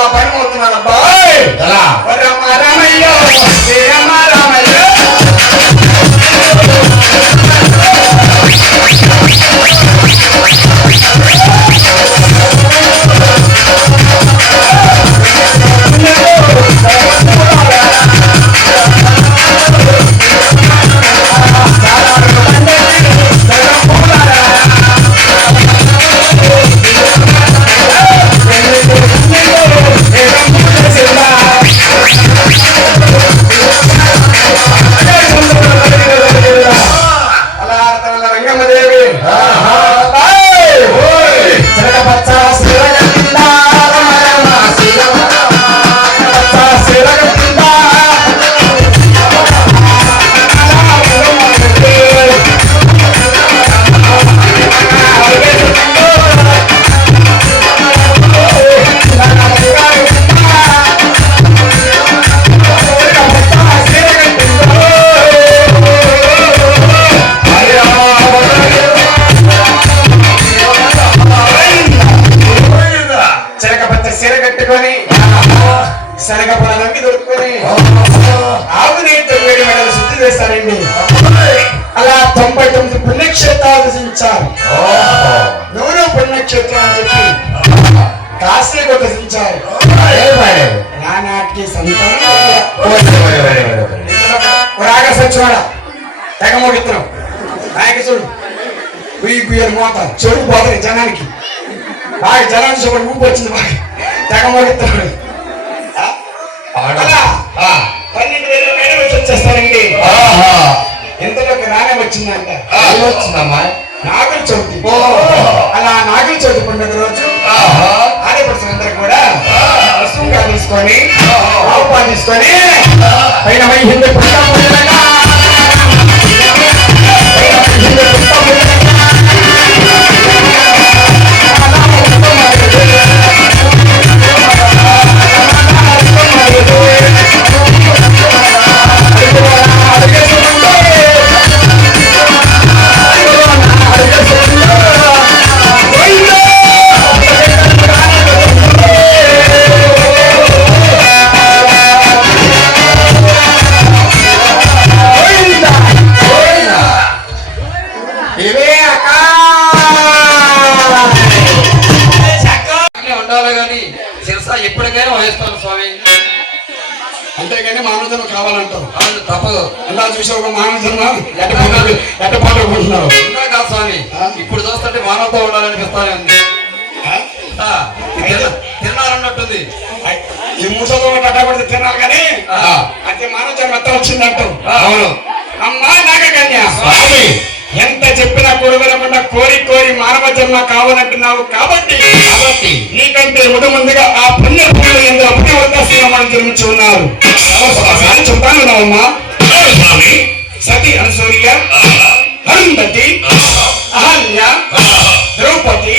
అవుతున్నాను అబ్బాయ్ రామయ్య నానాటికి సంతానం రాగా సచ్చివాడ తెగ మోగిస్తున్నాం నాయక చూడు. గుయ్యి గుయ్యని మోత. చెడు పోతుంది జనానికి. బాగా జనానికి చూడ ఊపి వచ్చింది బాగా. తెగ మోగిస్తున్నాడు పన్నెండు వేల వచ్చేస్తారండి. ఇంతలోకి రానే వచ్చిందంట. వచ్చిందమ్మా? నాగుల చవితి. అలా నాగుల చవితి పండుగ రోజు ఆడపడుతున్నందరూ కూడా వస్తువుగా తీసుకొని తీసుకొని పైన పై హిందూ పుస్తకం వహిస్తాను స్వామి. అంతేగాని మానవ జన్మ కావాలంటావు. అవును తప్పదు. అలా చూసి ఒక మానవ జన్మ అనుకుంటున్నావు? ఇంకా కాదు స్వామి? ఇప్పుడు చూస్తుంటే మానవతో ఉండాలనిపిస్తానే ఉంది. తినాలన్నట్టుంది ఈ మూసతో కట్టబడితే తినాలి కానీ. అయితే మానవ జన్మ ఎంత వచ్చిందంటావు అవును. అమ్మా నాగకన్య. స్వామి. ఎంత చెప్పినా మానవ జన్మ కావాలంటున్నావు కాబట్టి కాబట్టి నీకంటే ముందు ముందుగా ఆ పుణ్య భూములు ఎందు అప్పటి వర్గాశ్రమం జన్మించి ఉన్నారు. చెప్తాను నావమ్మా స్వామి. సతి అనసూయ అరుంధతి అహల్య ద్రౌపది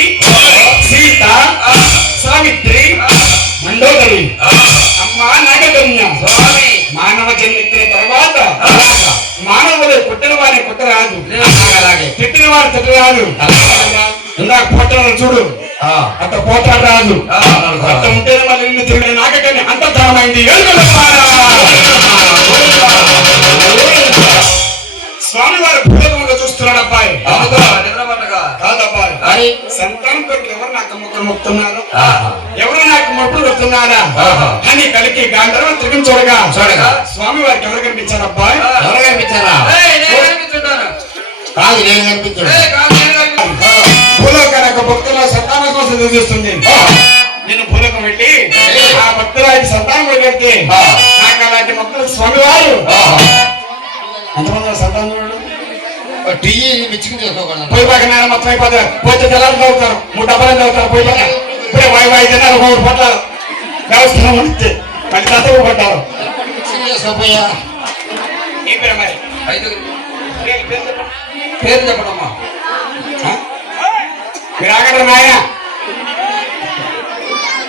అంత పోటాడు రాదు ఆ, అంత ఉంటేనే మళ్ళీ నిన్ను తిరిగి నాగకన్య అంత ధనమైంది స్వామి వారు భూలోకంలో చూస్తున్నాడు అబ్బాయి. కాదబ్బాయి? సంతానం కొరకు ఎవరు నాకు మొక్కలు మొక్కుతున్నారు. ఎవరు నాకు మొక్కులు కొడుతున్నారా. అని కలికి గాంధర్వం తిరిగి చూడగా చూడగా. స్వామి వారికి ఎవరు కనిపించారు అబ్బాయి? ఎవరు కనిపించారా? కాదు నేను కనిపించడు భూలోకం యొక్క భక్తుల సంతానం కోసం చూస్తుంది. నేను భూలోకం వెళ్ళి ఆ భక్తురాకి సంతానం పెడితే నాకు అలాంటి భక్తులు స్వామి వారు ఎంతమంది సంతానం చూడండి. టీ మిచ్చికి చేసుకోకూడదు పోయి పక్క నేల మొత్తం అయిపోతారు పోతే తెల్లారి చదువుతారు మూడు డబ్బాలు చదువుతారు పోయి పక్క ఇప్పుడే వాయి వాయి తిన్నారు మూడు పట్ల వ్యవస్థ ఉంటే మళ్ళీ చదువు పడ్డారు చేసుకోపోయా? ఏం పేరు మరి? చెప్పడమ్మా? మీరు ఆగండి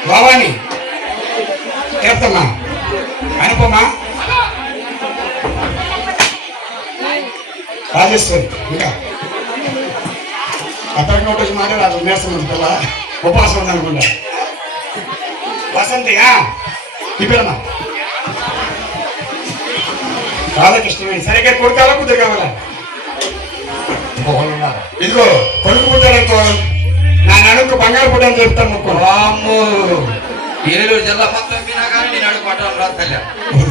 భవాని. చెప్తమ్మా అనుపమా? రాజేశ్వరి. ఇంకా. అతనికి ఒకటి వచ్చి మాట రాదు నేర్చుకుంది పిల్ల ఉపవాసం ఉంది అనుకుంటా వసంతి ఆ? ఈ పిల్లమా రాధాకృష్ణమే. సరిగ్గా కొడుకాలా కూతురు కావాలా ఒకళ్ళు ఉన్నారు. ఇదిగో కొడుకు పుట్టాడనుకో నా నడుకు బంగారు పుట్టని చెప్తాను వామ్మో. ఏలూరు జిల్లా మొత్తం వినా కానీ నేను అడుగు పట్టాను రా తల్లి.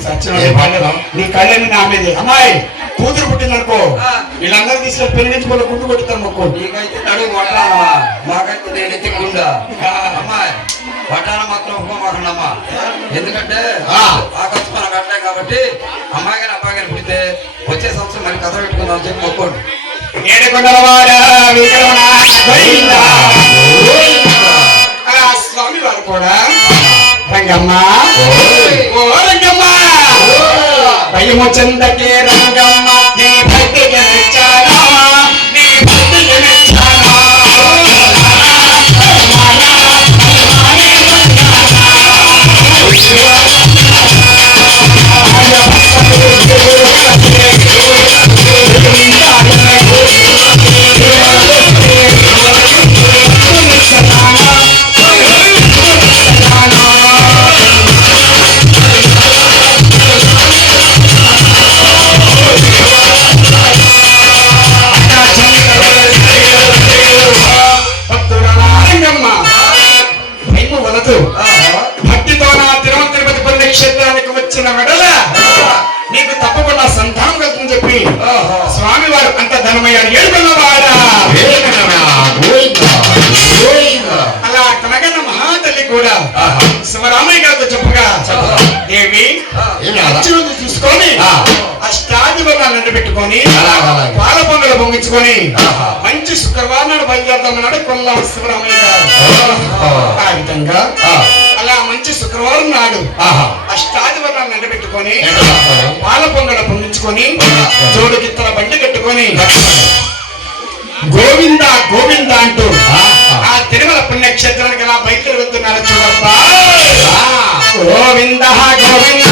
సత్యనారాయణ పాండవ నీ కళ్ళని నా మీదే. అమ్మాయి కూతురు పుట్టిందనుకో. వీళ్ళందరూ తీసుకెళ్ళి పెళ్ళి నుంచి కూడా గుండు కొట్టుతారు మొక్కు. నీకైతే నడుగు పట్టానమ్మా మాకైతే నేను ఎత్తికుండా అమ్మాయి పట్టాన మాత్రం ఒప్పుకోమాకండమ్మా ఎందుకంటే ఆ. ఆ ఖర్చు మనం కట్టలేం కాబట్టి అమ్మాయి గాని అబ్బాయి గాని పుడితే వచ్చే సంవత్సరం మరి కథ పెట్టుకుందాం చెప్పి మొక్కోండి. స్వామి వారు కూడా. రంగమ్మ. ఓ రంగమ్మ. భయము చెందకే నీకు తప్పకుండా సంతానం కలుగుతుందని చెప్పి స్వామి వారు అంత ధనమయ్యాడు ఏడుకున్నవాడా అలా కనగన్న మహాతల్లి కూడా శివరామయ్య గారితో చెప్పగా దేవి అచ్చును చూసుకొని అష్టాదివర్ణాలు నిండు పెట్టుకొని. పాల పొంగలు పొంగించుకొని. మంచి శుక్రవారం నాడు బయలుదేరుతామన్నాడు కొల్లాం శివరామయ్య గారు. ఆ విధంగా పొంగించుకొని జోడు గిత్తల బండి కట్టుకొని గోవింద గోవింద అంటూ ఆ తిరుమల పుణ్యక్షేత్రానికి ఎలా బయలుదేరి వెళ్తున్నారు చూడబ్బా గోవింద గోవింద.